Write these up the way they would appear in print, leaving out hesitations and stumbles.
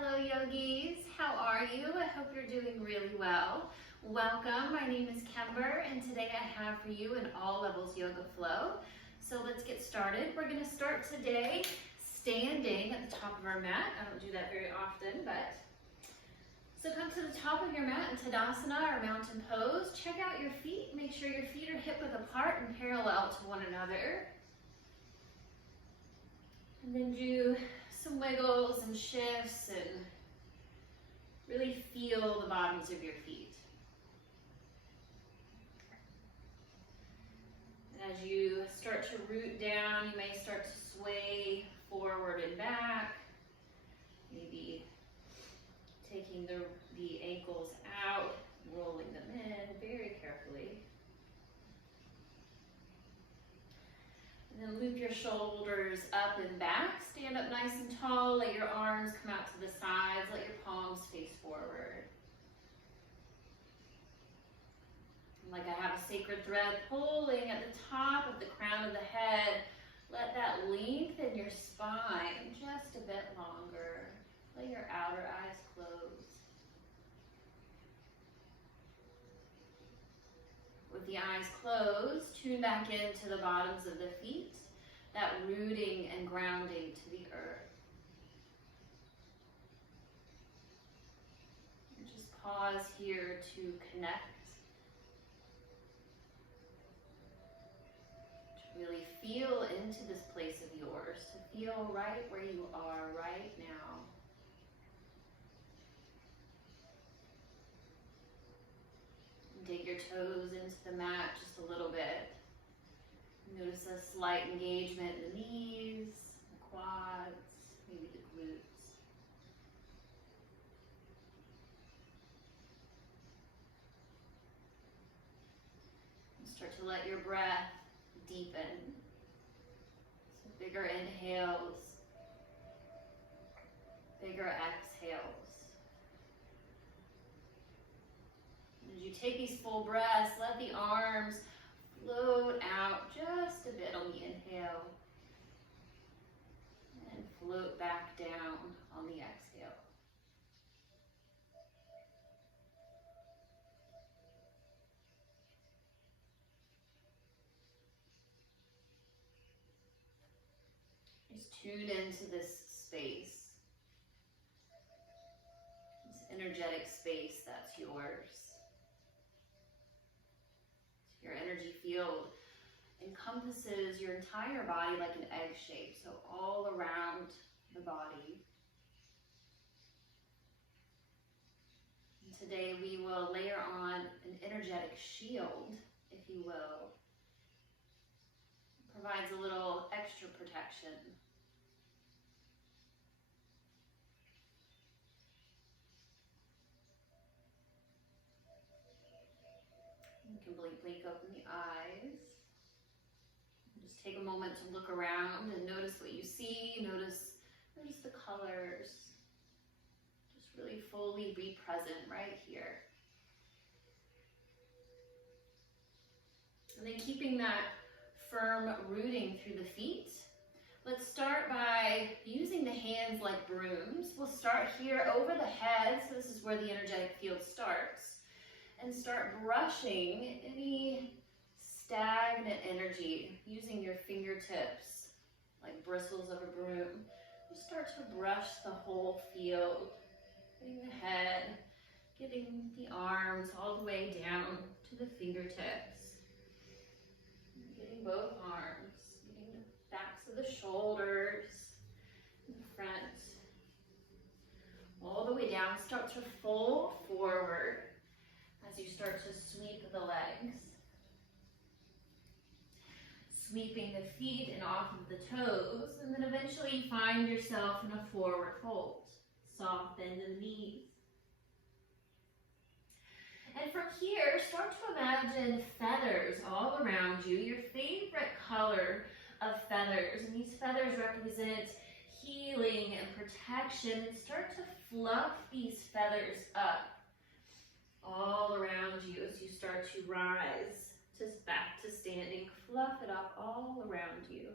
Hello yogis, how are you? I hope you're doing really well. Welcome, my name is Kember and today I have for you an all levels yoga flow. So let's get started. We're going to start today standing at the top of our mat. I don't do that very often, but so come to the top of your mat in Tadasana or mountain pose. Check out your feet. Make sure your feet are hip width apart and parallel to one another. And then do some wiggles and shifts and really feel the bottoms of your feet. And as you start to root down, you may start to sway forward and back, maybe taking the ankles out, rolling them in very carefully. And then loop your shoulders up and back. Stand up nice and tall. Let your arms come out to the sides. Let your palms face forward. And like I have a sacred thread pulling at the top of the crown of the head. Let that lengthen your spine just a bit longer. Let your outer eyes close. With the eyes closed, tune back into the bottoms of the feet, that rooting and grounding to the earth. And just pause here to connect, to really feel into this place of yours, to feel right where you are right now. Dig your toes into the mat just a little bit. Notice a slight engagement in the knees, the quads, maybe the glutes. And start to let your breath deepen. So bigger inhales, bigger exhales. As you take these full breaths, let the arms float out just a bit on the inhale and float back down on the exhale. Just tune into this space, this energetic space that's yours. Your energy field encompasses your entire body like an egg shape, so all around the body. And today we will layer on an energetic shield, if you will. It provides a little extra protection. You can blink open the eyes. Just take a moment to look around and notice what you see. Notice the colors. Just really fully be present right here. And then keeping that firm rooting through the feet. Let's start by using the hands like brooms. We'll start here over the head. So this is where the energetic field starts. And start brushing any stagnant energy using your fingertips like bristles of a broom. Just start to brush the whole field, getting the head, getting the arms all the way down to the fingertips, getting both arms, getting the backs of the shoulders, in the front, all the way down. Start to fold forward as you start to sweep the legs. Sweeping the feet and off of the toes, and then eventually you find yourself in a forward fold. Soft bend in the knees. And from here, start to imagine feathers all around you, your favorite color of feathers. And these feathers represent healing and protection. And start to fluff these feathers up all around you as you start to rise back to standing. Fluff it up all around you.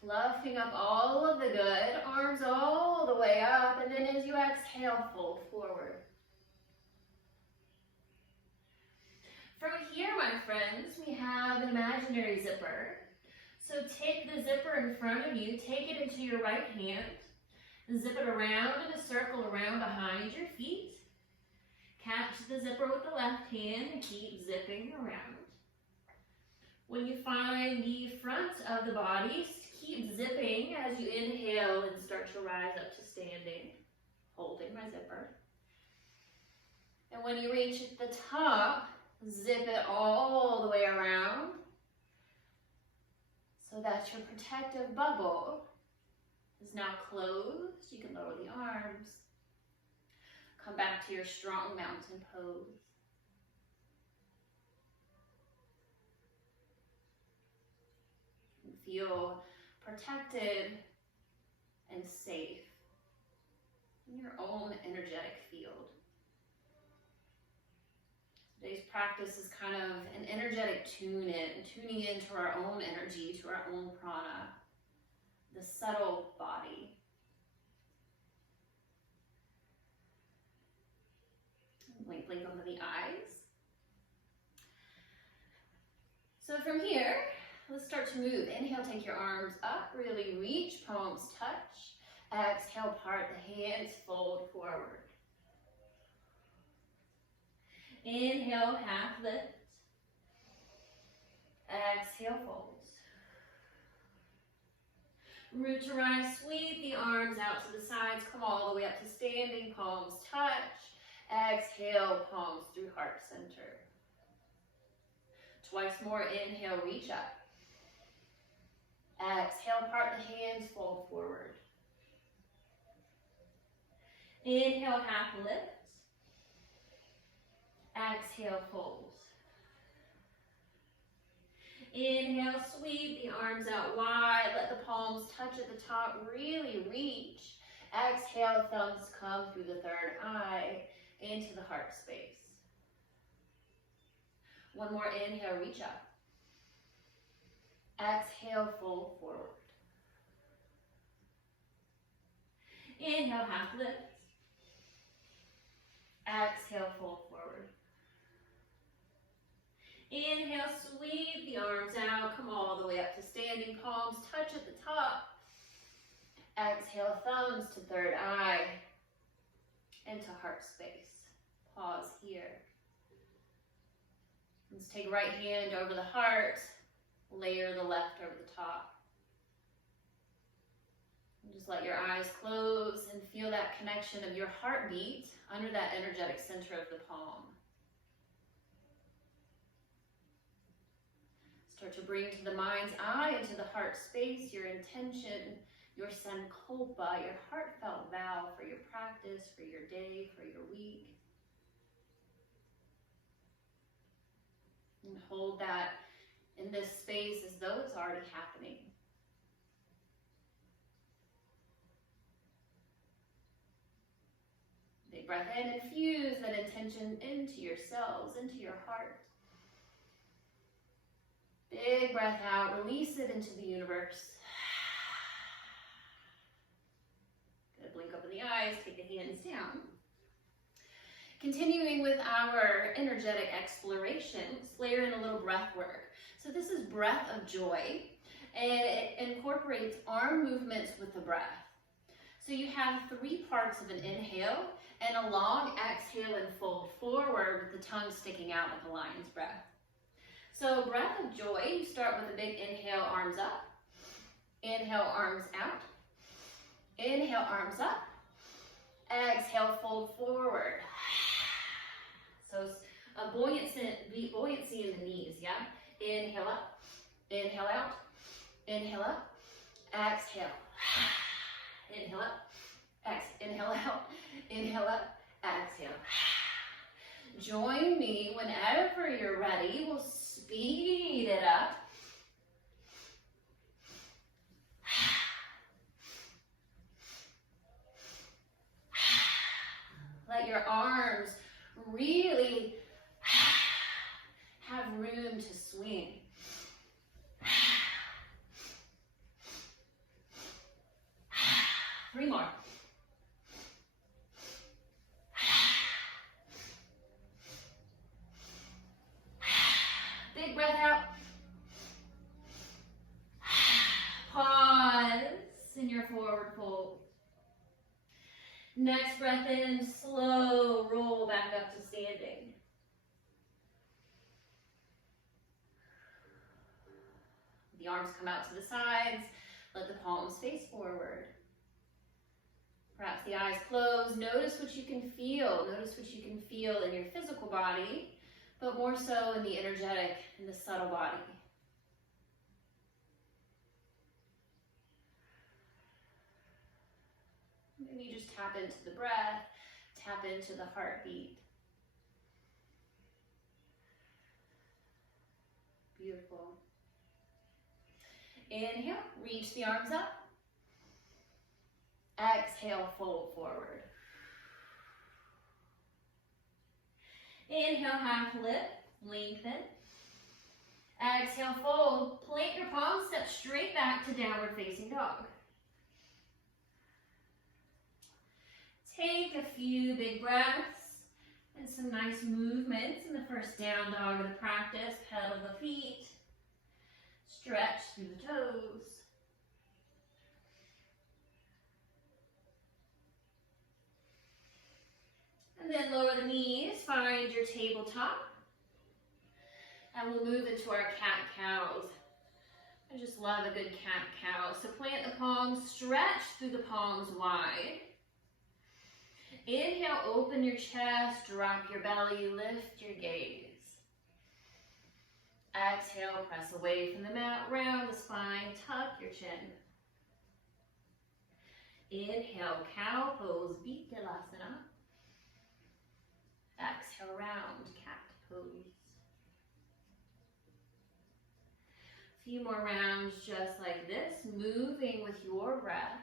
Fluffing up all of the good. Arms all the way exhale, fold forward. From here, my friends, we have an imaginary zipper. So take the zipper in front of you, take it into your right hand, zip it around in a circle around behind your feet. Catch the zipper with the left hand and keep zipping around. When you find the front of the body, keep zipping as you inhale and start to rise up to standing, holding my zipper. And when you reach at the top, zip it all the way around so that your protective bubble is now closed. You can lower the arms. Come back to your strong mountain pose. Feel protected and safe in your own energetic field. Today's practice is kind of an energetic tuning into our own energy, to our own prana, the subtle body. Blink over the eyes. So from here, let's start to move. Inhale, take your arms up, really reach, palms touch. Exhale, part the hands, fold forward. Inhale, half lift. Exhale, folds. Root to rise, sweep the arms out to the sides, come all the way up to standing, palms touch. Exhale, palms through heart center. Twice more, inhale, reach up. Exhale, part the hands, fold forward. Inhale, half lift. Exhale, folds. Inhale, sweep the arms out wide. Let the palms touch at the top. Really reach. Exhale, thumbs come through the third eye into the heart space. One more inhale, reach up. Exhale, fold forward. Inhale, half lift. Exhale, fold forward. Inhale, sweep the arms out, come all the way up to standing, palms touch at the top. Exhale, thumbs to third eye, into heart space. Pause here. Let's take right hand over the heart, layer the left over the top. And just let your eyes close and feel that connection of your heartbeat under that energetic center of the palm. Start to bring to the mind's eye, into the heart space, your intention, your sankalpa, your heartfelt vow for your practice, for your day, for your week. And hold that in this space as though it's already happening. Big breath in, infuse that intention into your cells, into your heart. Big breath out, release it into the universe. Good, blink open the eyes, take the hands down. Continuing with our energetic explorations, layer in a little breath work. So this is breath of joy, and it incorporates arm movements with the breath. So you have 3 parts of an inhale and a long exhale and fold forward with the tongue sticking out like a lion's breath. So breath of joy, you start with a big inhale, arms up. Inhale, arms out. Inhale, arms up. Exhale, fold forward. So a buoyancy in the knees, yeah? Inhale up, inhale out, inhale up, exhale. Inhale up, inhale out, inhale up, exhale. Join me whenever you're ready. We'll speed it up. Let your arms really have room to swing. 3 more. fold. Next breath in, slow roll back up to standing. The arms come out to the sides. Let the palms face forward. Perhaps the eyes closed. Notice what you can feel. Notice what you can feel in your physical body, but more so in the energetic and the subtle body. Maybe you just tap into the breath, tap into the heartbeat. Beautiful. Inhale, reach the arms up. Exhale, fold forward. Inhale, half lift, lengthen. Exhale, fold. Plant your palms, step straight back to downward facing dog. Take a few big breaths and some nice movements in the first down dog of the practice. Pedal the feet. Stretch through the toes. And then lower the knees, find your tabletop. And we'll move into our cat-cows. I just love a good cat-cow. So plant the palms, stretch through the palms wide. Inhale, open your chest, drop your belly, lift your gaze. Exhale, press away from the mat, round the spine, tuck your chin. Inhale, cow pose, Vipalasana. Exhale, round cat pose. A few more rounds just like this, moving with your breath.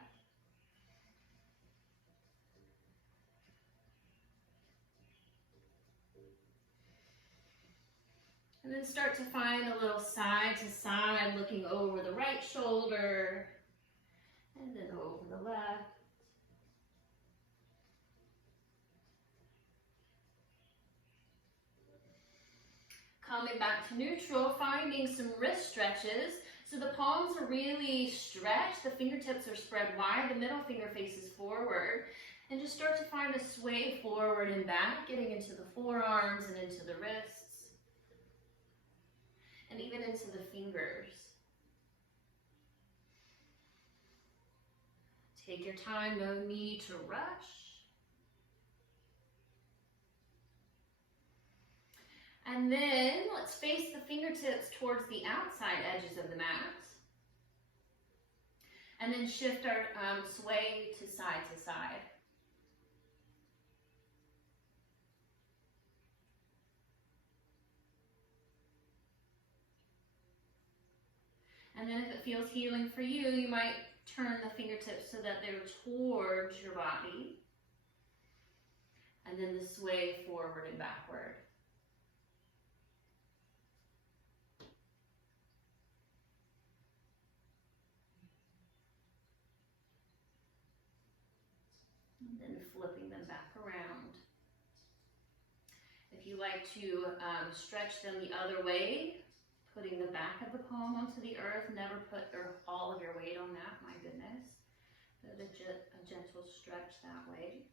And then start to find a little side to side, looking over the right shoulder, and then over the left. Coming back to neutral, finding some wrist stretches. So the palms are really stretched, the fingertips are spread wide, the middle finger faces forward. And just start to find a sway forward and back, getting into the forearms and into the wrists. And even into the fingers. Take your time, no need to rush. And then let's face the fingertips towards the outside edges of the mat. And then shift our sway to side to side. And then if it feels healing for you, you might turn the fingertips so that they're towards your body. And then the sway forward and backward. And then flipping them back around. If you like to stretch them the other way, putting the back of the palm onto the earth, never put all of your weight on that, my goodness. But a gentle stretch that way.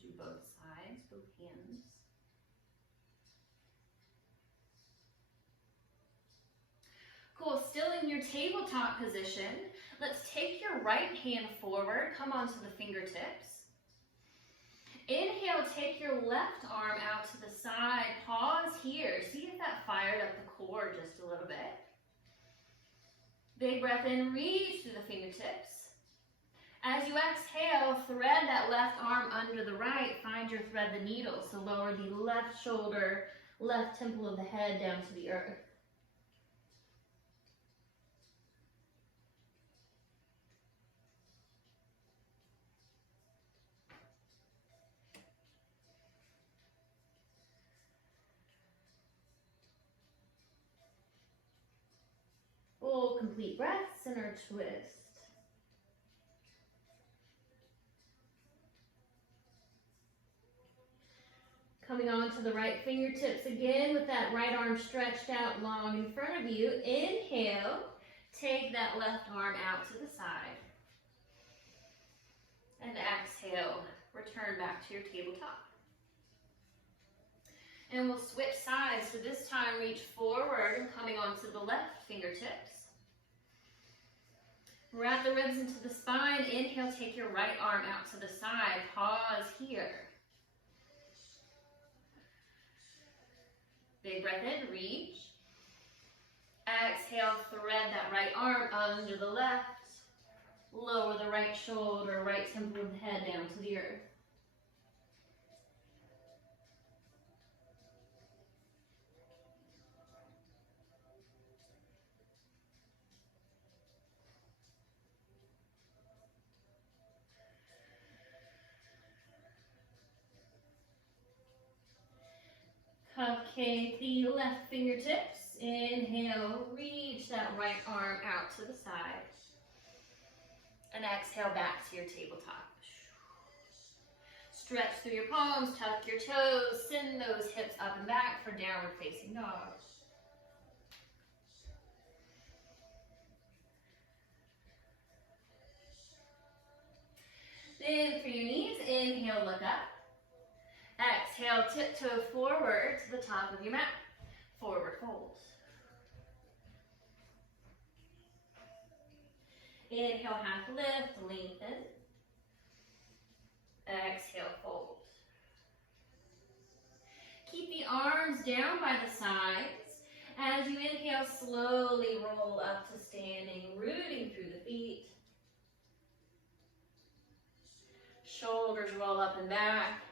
Do both sides, both hands. Cool, still in your tabletop position. Let's take your right hand forward, come onto the fingertips. Inhale, take your left arm out to the side, pause here. See if that fired up the core just a little bit. Big breath in, reach through the fingertips. As you exhale, thread that left arm under the right, find your thread the needle. So lower the left shoulder, left temple of the head down to the earth. Full complete breath, center twist. Coming on to the right fingertips again with that right arm stretched out long in front of you. Inhale, take that left arm out to the side. return back to your tabletop. And we'll switch sides. So this time reach forward and coming onto the left fingertips. Wrap the ribs into the spine. Inhale, take your right arm out to the side. Pause here. Big breath in, reach. Exhale, thread that right arm under the left. Lower the right shoulder, right temple of the head down to the earth. Cupcake the left fingertips. Inhale, reach that right arm out to the side. And exhale back to your tabletop. Stretch through your palms, tuck your toes, send those hips up and back for downward facing dog. Then for your knees, inhale, look up. Exhale, tiptoe forward to the top of your mat. Forward fold. Inhale, half lift, lengthen. Exhale, fold. Keep the arms down by the sides. As you inhale, slowly roll up to standing, rooting through the feet. Shoulders roll up and back,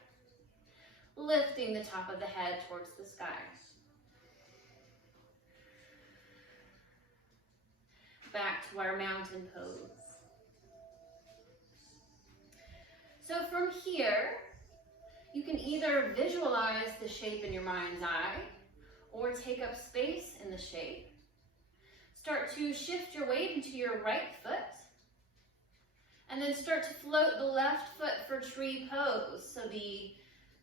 lifting the top of the head towards the sky. Back to our mountain pose. So from here, you can either visualize the shape in your mind's eye or take up space in the shape. Start to shift your weight into your right foot and then start to float the left foot for tree pose. So the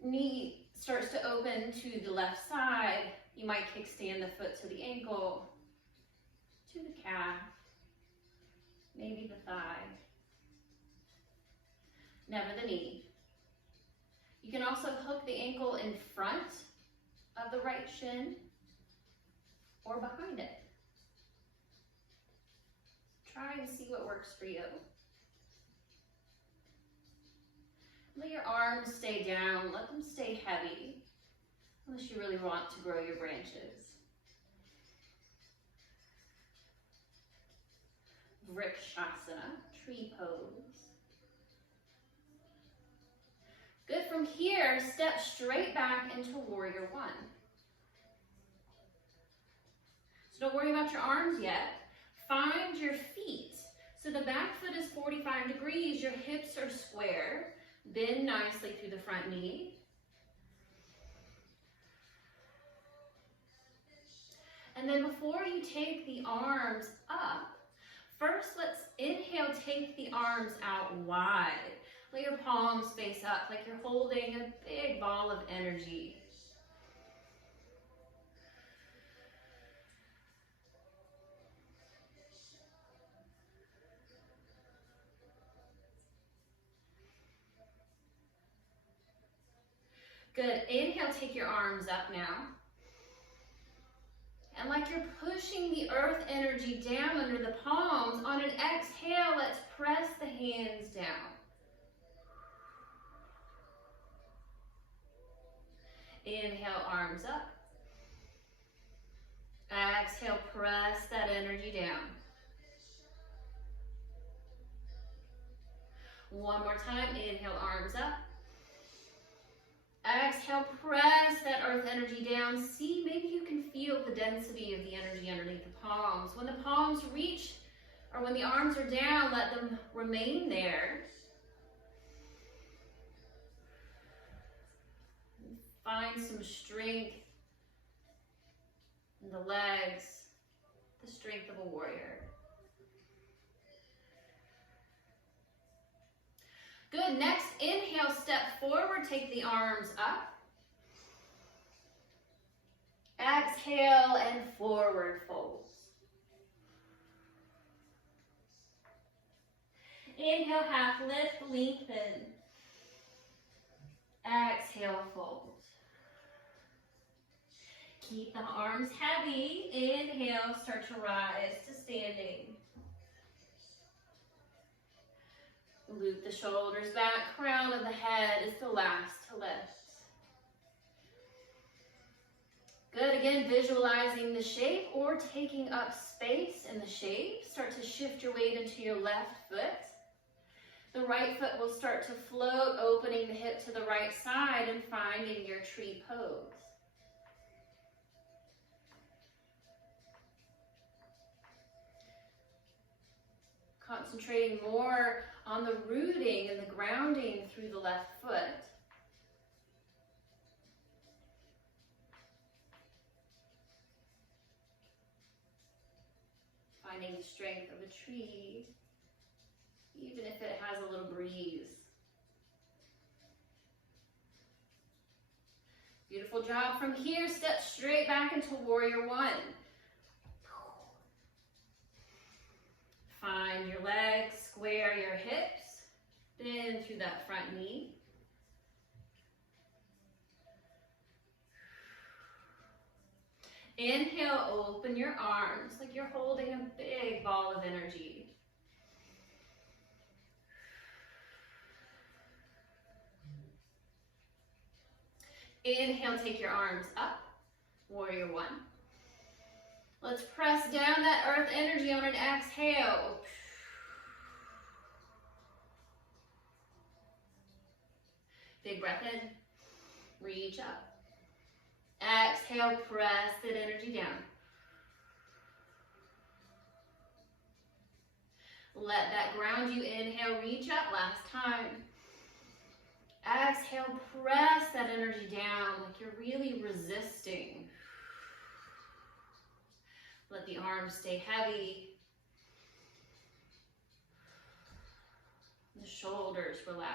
knee starts to open to the left side. You might kickstand the foot to the ankle, to the calf, maybe the thigh, never the knee. You can also hook the ankle in front of the right shin or behind it. Try and see what works for you. Let your arms stay down, let them stay heavy, unless you really want to grow your branches. Vrikshasana, tree pose. Good, from here, step straight back into warrior one. So don't worry about your arms yet. Find your feet. So the back foot is 45 degrees, your hips are square. Bend nicely through the front knee. And then before you take the arms up, first let's inhale, take the arms out wide. Let your palms face up like you're holding a big ball of energy. Good, inhale, take your arms up now. And like you're pushing the earth energy down under the palms, on an exhale, let's press the hands down. Inhale, arms up. Exhale, press that energy down. One more time, inhale, arms up. Exhale, press that earth energy down. See, maybe you can feel the density of the energy underneath the palms. When the palms reach, or when the arms are down, let them remain there. Find some strength in the legs, the strength of a warrior. Good, next inhale, step forward, take the arms up. Exhale and forward folds. Inhale, half lift, lengthen. Exhale, fold. Keep the arms heavy. Inhale, start to rise to standing. Loop the shoulders back, crown of the head is the last to lift. Good, again, visualizing the shape or taking up space in the shape. Start to shift your weight into your left foot. The right foot will start to float, opening the hip to the right side and finding your tree pose. Concentrating more on the rooting and the grounding through the left foot. Finding the strength of a tree, even if it has a little breeze. Beautiful job. From here, step straight back into warrior one. Find your legs, square your hips, bend through that front knee. Inhale, open your arms like you're holding a big ball of energy. Inhale, take your arms up, warrior one. Let's press down that earth energy on an exhale. Big breath in, reach up. Exhale, press that energy down. Let that ground you. Inhale, reach up, last time. Exhale, press that energy down like you're really resisting. Let the arms stay heavy. The shoulders relax.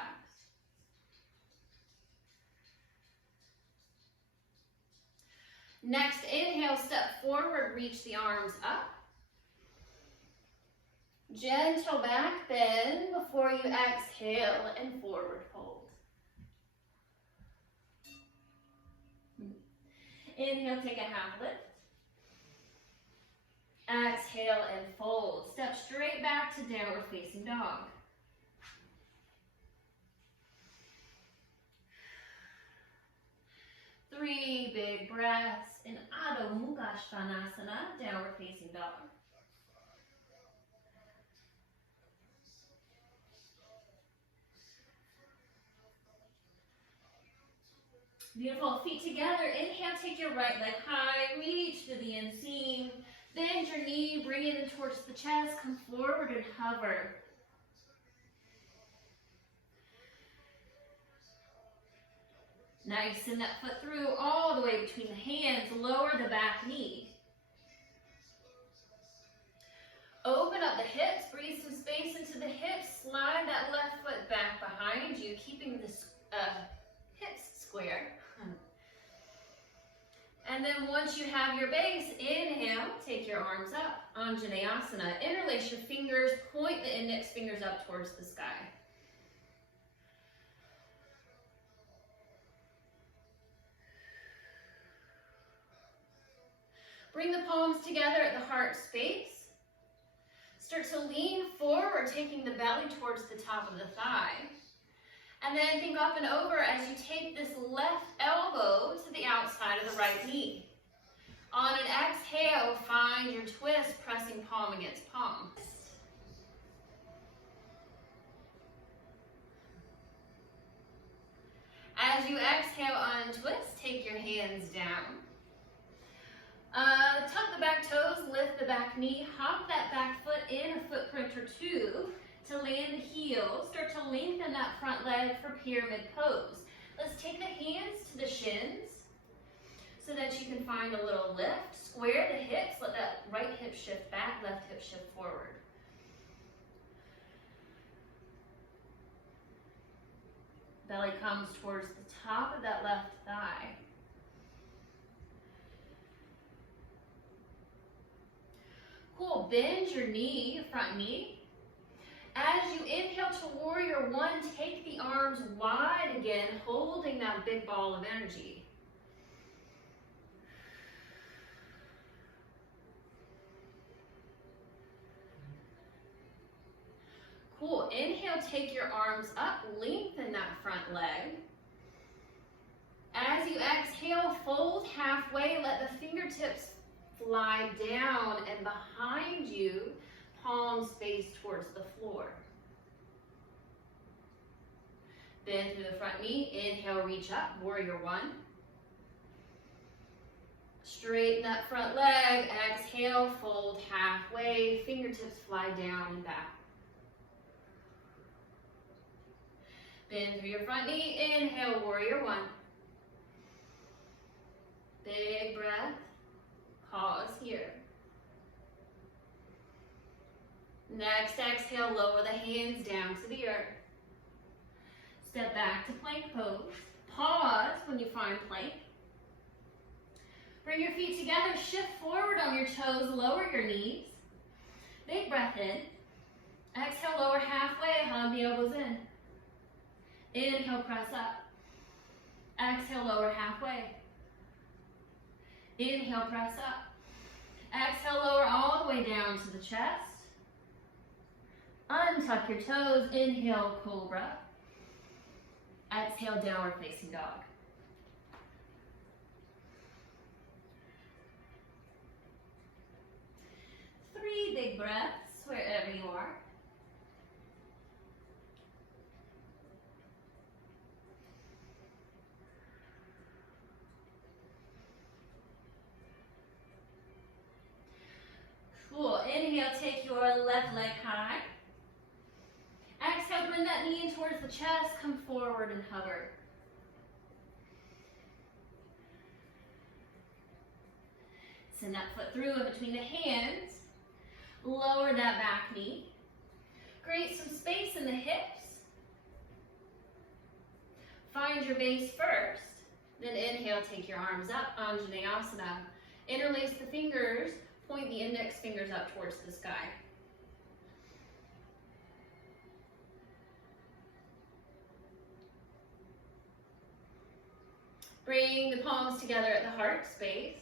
Next, inhale, step forward, reach the arms up. Gentle back bend before you exhale and forward fold. Inhale, take a half lift. Exhale and fold. Step straight back to downward facing dog. Three big breaths in Adho Mukha Svanasana, downward facing dog. Beautiful, feet together. Inhale, take your right leg high, reach to the inseam. Bend your knee, bring it in towards the chest, come forward and hover. Now you send that foot through all the way between the hands, lower the back knee. Open up the hips, breathe some space into the hips, slide that left foot back behind you, keeping the hips square. And then once you have your base, inhale, take your arms up, Anjaneyasana. Interlace your fingers, point the index fingers up towards the sky. Bring the palms together at the heart space. Start to lean forward, taking the belly towards the top of the thigh. And then think up and over as you take this left elbow to the outside of the right knee. On an exhale, find your twist, pressing palm against palm. As you exhale, untwist, take your hands down. Tuck the back toes, lift the back knee, hop that back foot in a footprint or two to land the heels. Start to lengthen that front leg for pyramid pose. Let's take the hands to the shins so that you can find a little lift. Square the hips, let that right hip shift back, left hip shift forward. Belly comes towards the top of that left thigh. Cool, bend your knee, your front knee. As you inhale to warrior one, take the arms wide again, holding that big ball of energy. Cool. Inhale, take your arms up, lengthen that front leg. As you exhale, fold halfway, let the fingertips fly down, and behind you, palms face towards the floor. Bend through the front knee, inhale, reach up, warrior one. Straighten that front leg, exhale, fold halfway, fingertips fly down and back. Bend through your front knee, inhale, warrior one. Big breath, pause here. Next exhale, lower the hands down to the earth. Step back to plank pose. Pause when you find plank. Bring your feet together, shift forward on your toes, lower your knees. Big breath in. Exhale, lower halfway, hug the elbows in. Inhale, press up. Exhale, lower halfway. Inhale, press up. Exhale, lower all the way down to the chest. Untuck your toes. Inhale, cobra. Exhale, downward facing dog. Three big breaths wherever you are. Cool. Inhale, take your left leg high. Exhale, bring that knee towards the chest, come forward and hover. Send that foot through in between the hands. Lower that back knee. Create some space in the hips. Find your base first. Then inhale, take your arms up, Anjaneyasana. Interlace the fingers, point the index fingers up towards the sky. Bring the palms together at the heart space.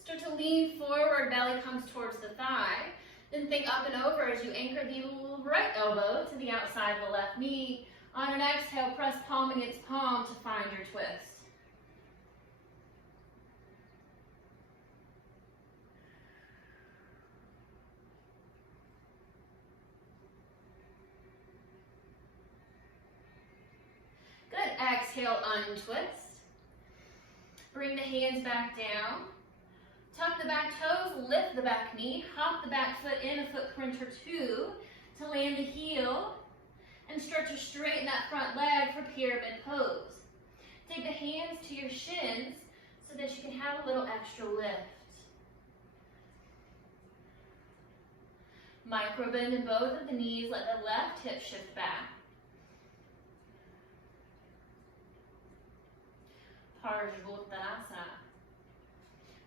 Start to lean forward, belly comes towards the thigh. Then think up and over as you anchor the right elbow to the outside of the left knee. On an exhale, press palm against palm to find your twist. Good. Exhale, untwist. Bring the hands back down. Tuck the back toes, lift the back knee, hop the back foot in a footprint or two to land the heel, and start to straighten that front leg for pyramid pose. Take the hands to your shins so that you can have a little extra lift. Micro bend in both of the knees, let the left hip shift back. Parsvottanasana.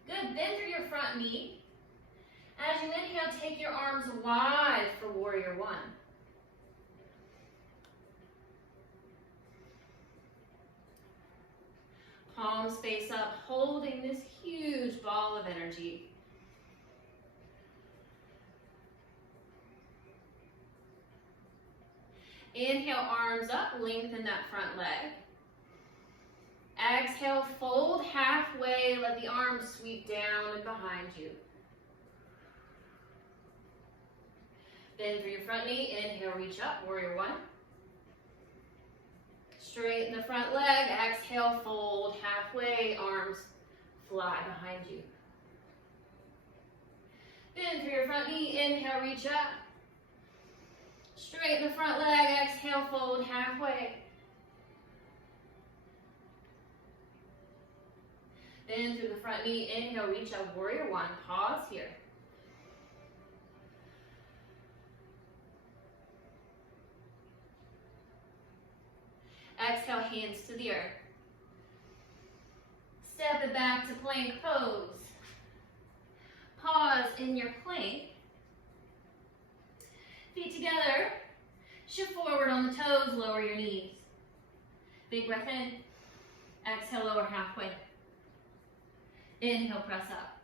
Good, bend through your front knee. As you inhale, take your arms wide for warrior one. Palms face up, holding this huge ball of energy. Inhale, arms up, lengthen that front leg. Exhale, fold halfway, let the arms sweep down and behind you. Bend through your front knee, inhale, reach up, warrior one. Straighten the front leg, exhale, fold halfway, arms fly behind you. Bend through your front knee, inhale, reach up. Straighten the front leg, exhale, fold halfway. Bend through the front knee, inhale, reach up, warrior one. Pause here. Exhale, hands to the earth. Step it back to plank pose. Pause in your plank. Feet together. Shift forward on the toes, lower your knees. Big breath in. Exhale, lower halfway. Inhale, press up.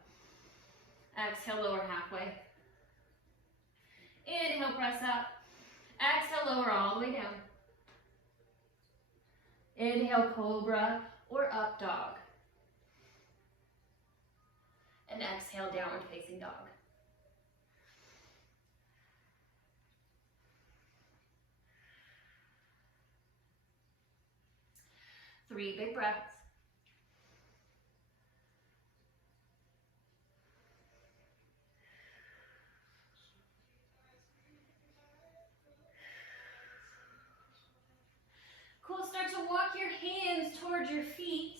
Exhale, lower halfway. Inhale, press up. Exhale, lower all the way down. Inhale, cobra or up dog. And exhale, downward facing dog. Three big breaths. Cool, start to walk your hands towards your feet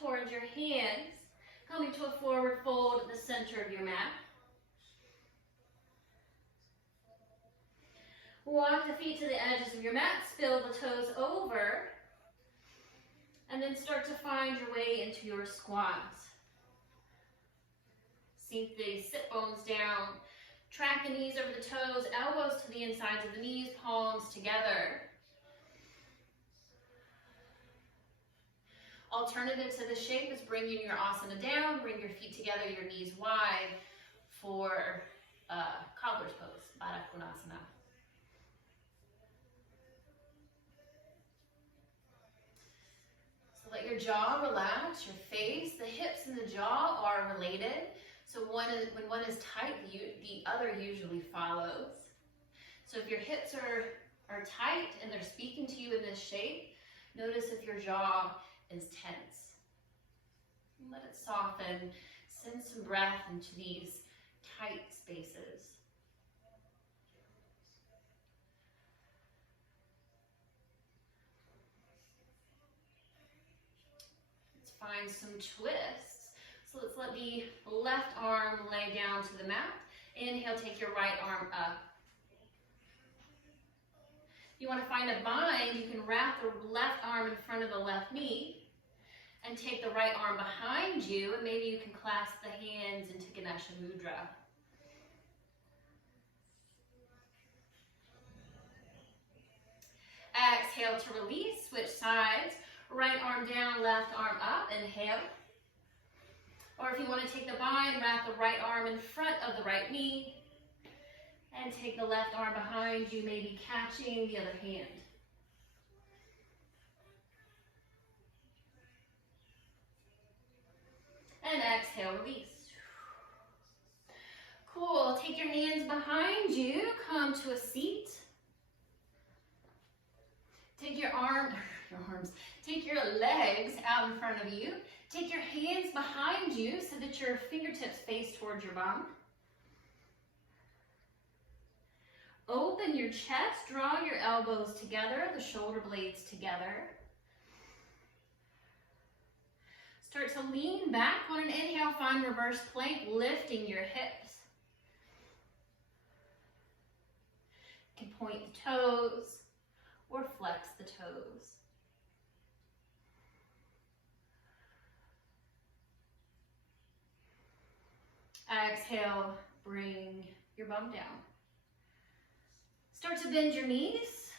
towards your hands, coming to a forward fold at the center of your mat. Walk the feet to the edges of your mat, spill the toes over, and then start to find your way into your squats. Sink the sit bones down, track the knees over the toes, elbows to the insides of the knees, palms together. Alternative to this shape is bringing your asana down, bring your feet together, your knees wide for cobbler's pose, Baddha Konasana. So let your jaw relax, your face, the hips and the jaw are related. So when one is tight, the other usually follows. So if your hips are tight and they're speaking to you in this shape, notice if your jaw is tense. Let it soften. Send some breath into these tight spaces. Let's find some twists. So let's let the left arm lay down to the mat. Inhale, take your right arm up. If you want to find a bind, you can wrap the left arm in front of the left knee and take the right arm behind you, and maybe you can clasp the hands into Ganesha Mudra. Exhale to release, switch sides. Right arm down, left arm up, inhale. Or if you want to take the bind, wrap the right arm in front of the right knee and take the left arm behind you, maybe catching the other hand. And exhale, release. Cool, take your hands behind you, come to a seat. Take your take your legs out in front of you. Take your hands behind you so that your fingertips face towards your bum. Open your chest, draw your elbows together, the shoulder blades together. Start to lean back. On an inhale, find reverse plank, lifting your hips. You can point the toes or flex the toes. Exhale, bring your bum down. Start to bend your knees.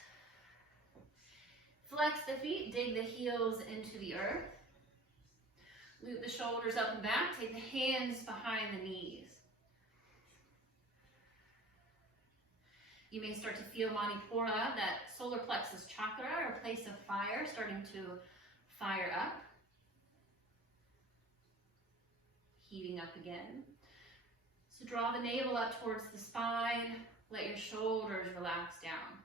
Flex the feet, dig the heels into the earth. Loop the shoulders up and back. Take the hands behind the knees. You may start to feel Manipura, that solar plexus chakra, or place of fire, starting to fire up. Heating up again. So draw the navel up towards the spine. Let your shoulders relax down.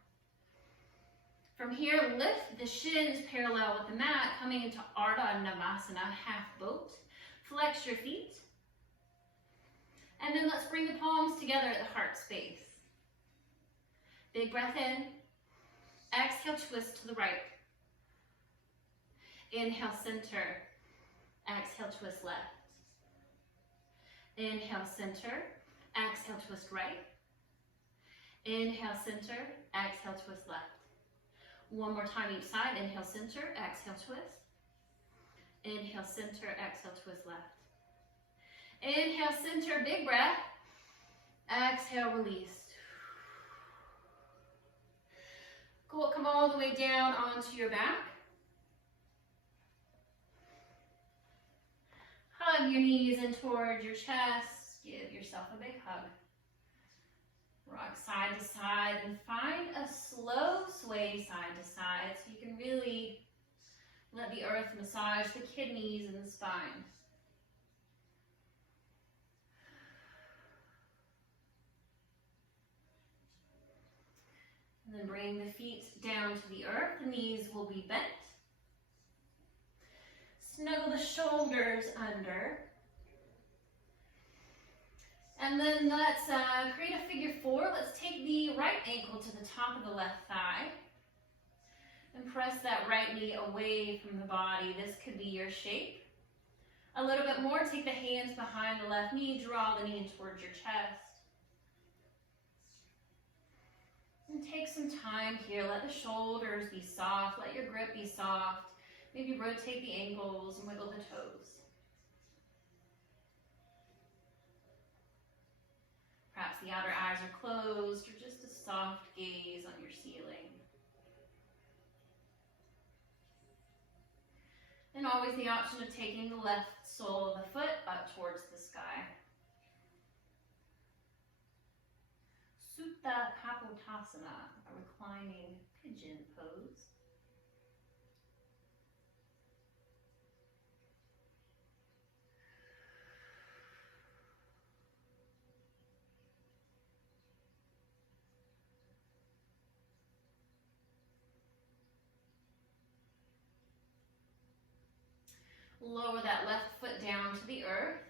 From here, lift the shins parallel with the mat, coming into Ardha Navasana, half boat. Flex your feet. And then let's bring the palms together at the heart space. Big breath in. Exhale, twist to the right. Inhale, center. Exhale, twist left. Inhale, center. Exhale, twist right. Inhale, center. Exhale, twist left. One more time each side. Inhale, center. Exhale, twist. Inhale, center. Exhale, twist left. Inhale, center. Big breath. Exhale, release. come all the way down onto your back. Hug your knees in towards your chest. Give yourself a big hug. Rock side to side and find a slow sway side to side so you can really let the earth massage the kidneys and the spine. And then bring the feet down to the earth. The knees will be bent. Snuggle the shoulders under. And then let's create a figure four. Let's take the right ankle to the top of the left thigh. And press that right knee away from the body. This could be your shape. A little bit more, take the hands behind the left knee, draw the knee in towards your chest. And take some time here, let the shoulders be soft, let your grip be soft. Maybe rotate the ankles and wiggle the toes. Perhaps the outer eyes are closed or just a soft gaze on your ceiling. And always the option of taking the left sole of the foot up towards the sky. Supta Kapottasana, a reclining pigeon pose. Lower that left foot down to the earth.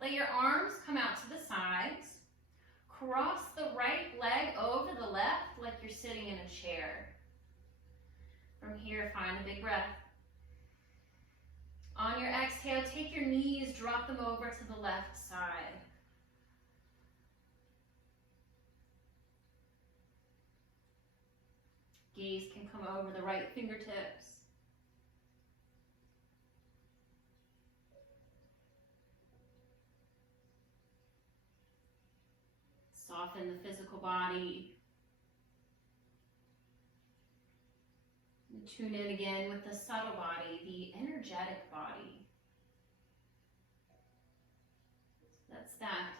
Let your arms come out to the sides. Cross the right leg over the left like you're sitting in a chair. From here, find a big breath. On your exhale, take your knees, drop them over to the left side. Gaze can come over the right fingertips. Soften the physical body. And tune in again with the subtle body, the energetic body. That's that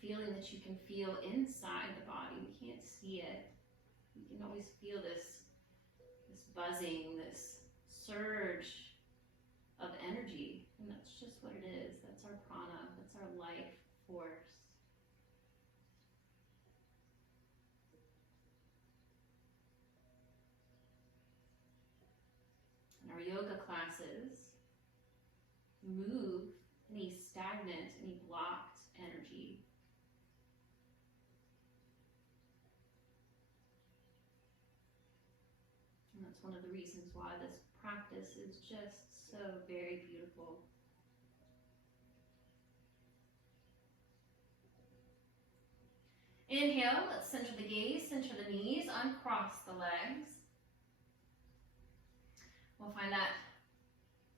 feeling that you can feel inside the body. We can't see it. You can always feel this buzzing, this surge of energy. And that's just what it is. That's our prana. That's our life force. In our yoga classes, move any stagnant, any blocked energy. And that's one of the reasons why this practice is just so very beautiful. Inhale, let's center the gaze, center the knees, uncross the legs. We'll find that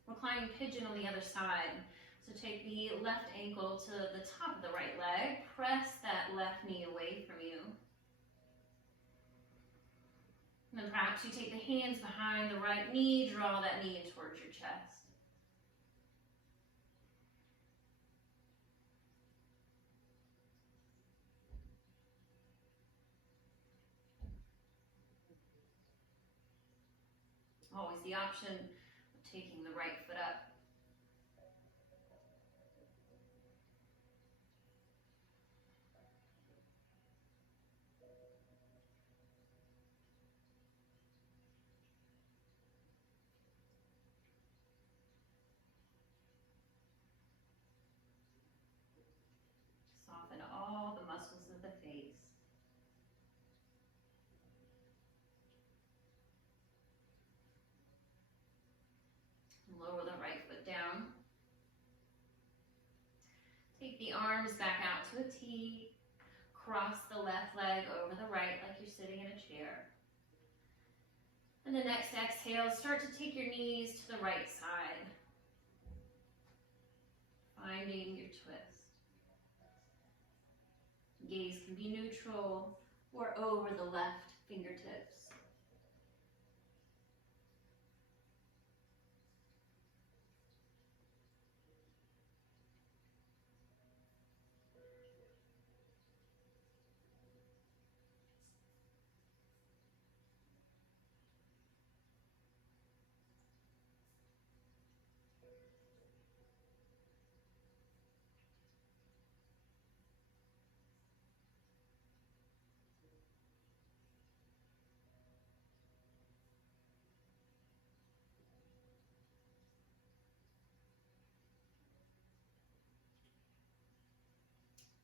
reclining pigeon on the other side. So take the left ankle to the top of the right leg, press that left knee away from you. And then perhaps you take the hands behind the right knee, draw that knee in towards your chest. Always the option of taking the right foot up. Soften all the muscles of the face. Lower the right foot down. Take the arms back out to a T. Cross the left leg over the right like you're sitting in a chair. And the next exhale, start to take your knees to the right side. Finding your twist. Gaze can be neutral, or over the left fingertips.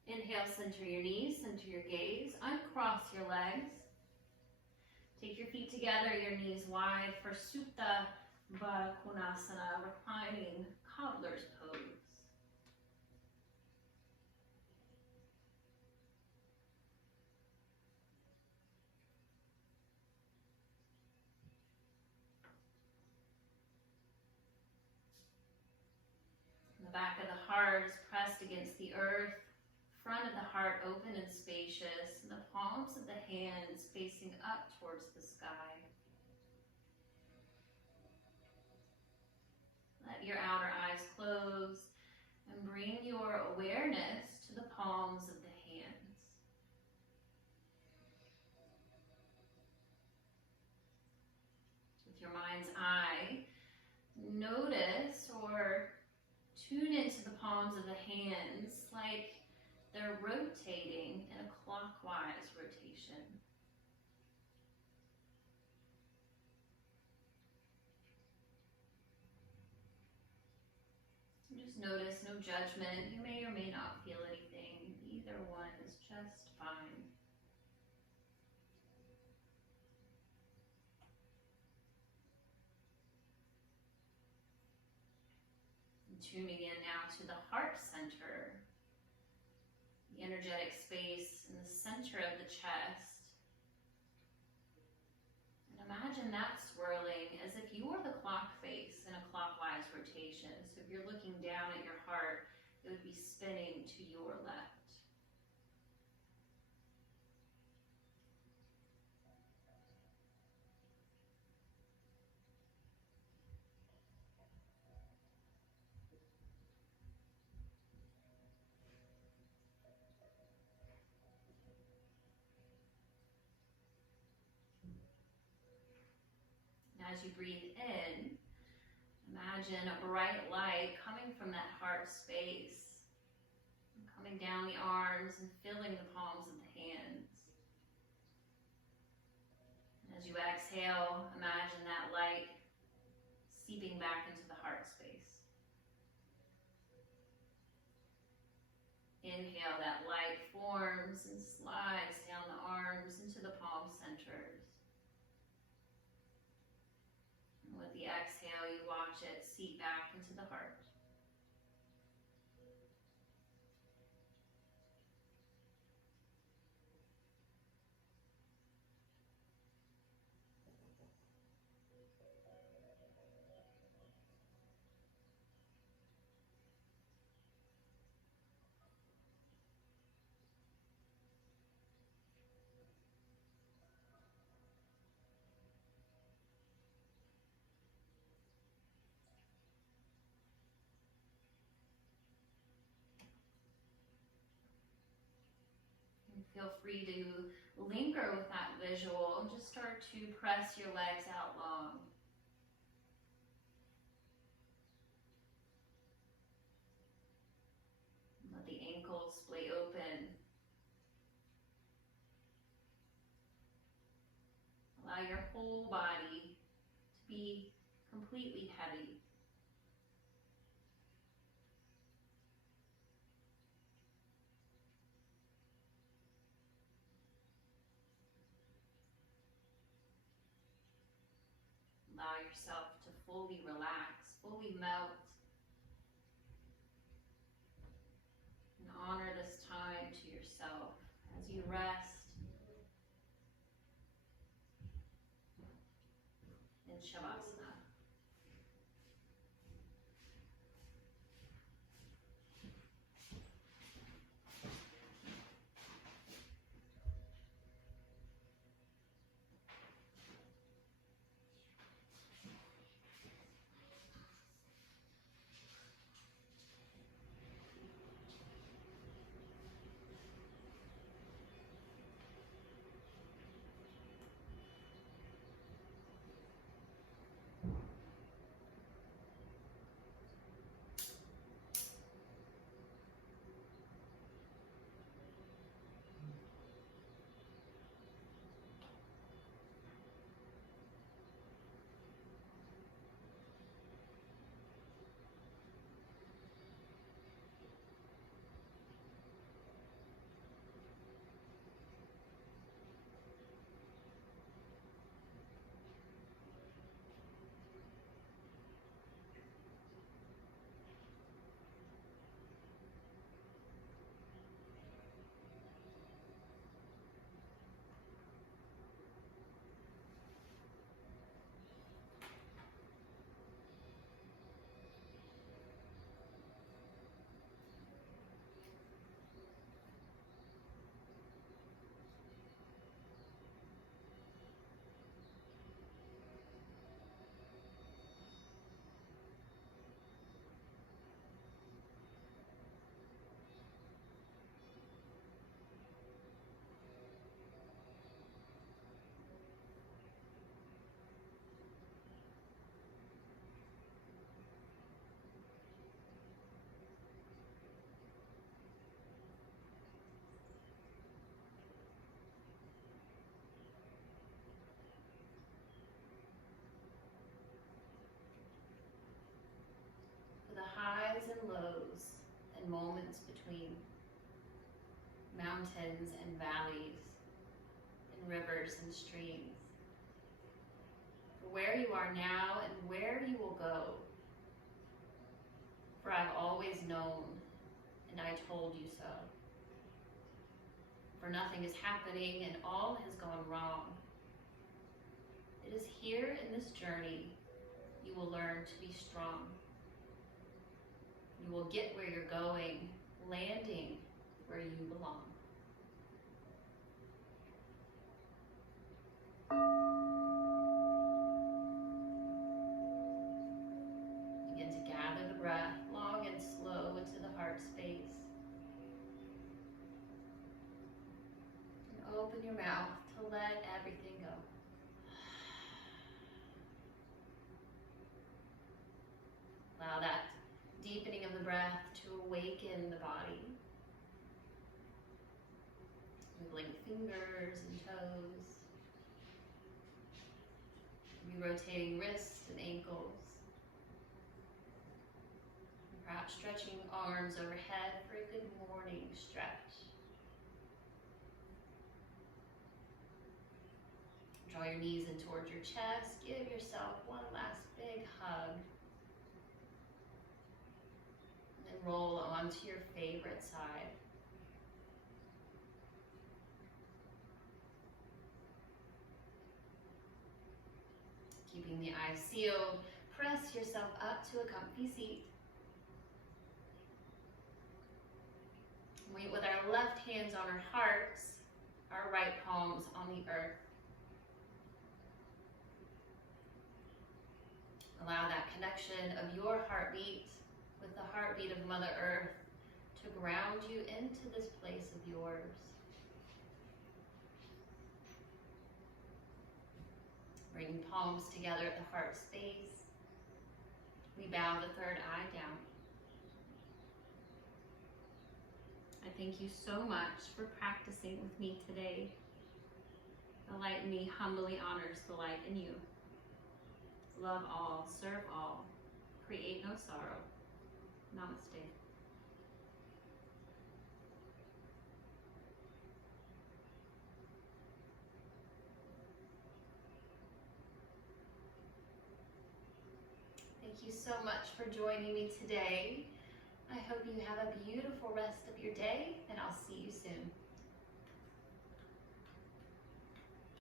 Inhale, center your knees, center your gaze, uncross your legs. Take your feet together, your knees wide for Supta Baddha Konasana, reclining cobbler's pose. The back of the heart is pressed against the earth, front of the heart open and spacious, and the palms of the hands facing up towards the sky. Let your outer eyes close and bring your awareness to the palms of the hands. With your mind's eye, notice or tune into the palms of the hands like they're rotating in a clockwise rotation. Just notice, no judgment. You may or may not feel anything. Either one is just fine. And tuning in now to the heart center, the energetic space in the center of the chest. And imagine that swirling as if you were the clock face in a clockwise rotation. So if you're looking down at your heart, it would be spinning to your left. As you breathe in, imagine a bright light coming from that heart space, coming down the arms and filling the palms of the hands. And as you exhale, imagine that light seeping back into the heart space. Inhale, that light forms and slides down the arms into the palm centers. With the exhale, you watch it seep back into the heart. Feel free to linger with that visual and just start to press your legs out long. Let the ankles splay open. Allow your whole body to be completely heavy. Allow yourself to fully relax, fully melt, and honor this time to yourself as you rest in Shavasana. between mountains and valleys, and rivers and streams. For where you are now and where you will go. For I've always known, and I told you so. For nothing is happening and all has gone wrong. It is here in this journey you will learn to be strong. You will get where you're going, landing where you belong. Begin to gather the breath long and slow into the heart space. And open your mouth to let everything go. Allow that deepening of the breath to awaken the body. Wiggling fingers and toes. Maybe rotating wrists and ankles. And perhaps stretching arms overhead for a good morning stretch. Draw your knees in towards your chest. Give yourself one last big hug. Roll onto your favorite side. Keeping the eyes sealed, press yourself up to a comfy seat. Wait with our left hands on our hearts, our right palms on the earth. Allow that connection of your heartbeat with the heartbeat of Mother Earth to ground you into this place of yours. Bring palms together at the heart space. We bow the third eye down. I thank you so much for practicing with me today. The light in me humbly honors the light in you. Love all, serve all, create no sorrow. Namaste. Thank you so much for joining me today. I hope you have a beautiful rest of your day, and I'll see you soon.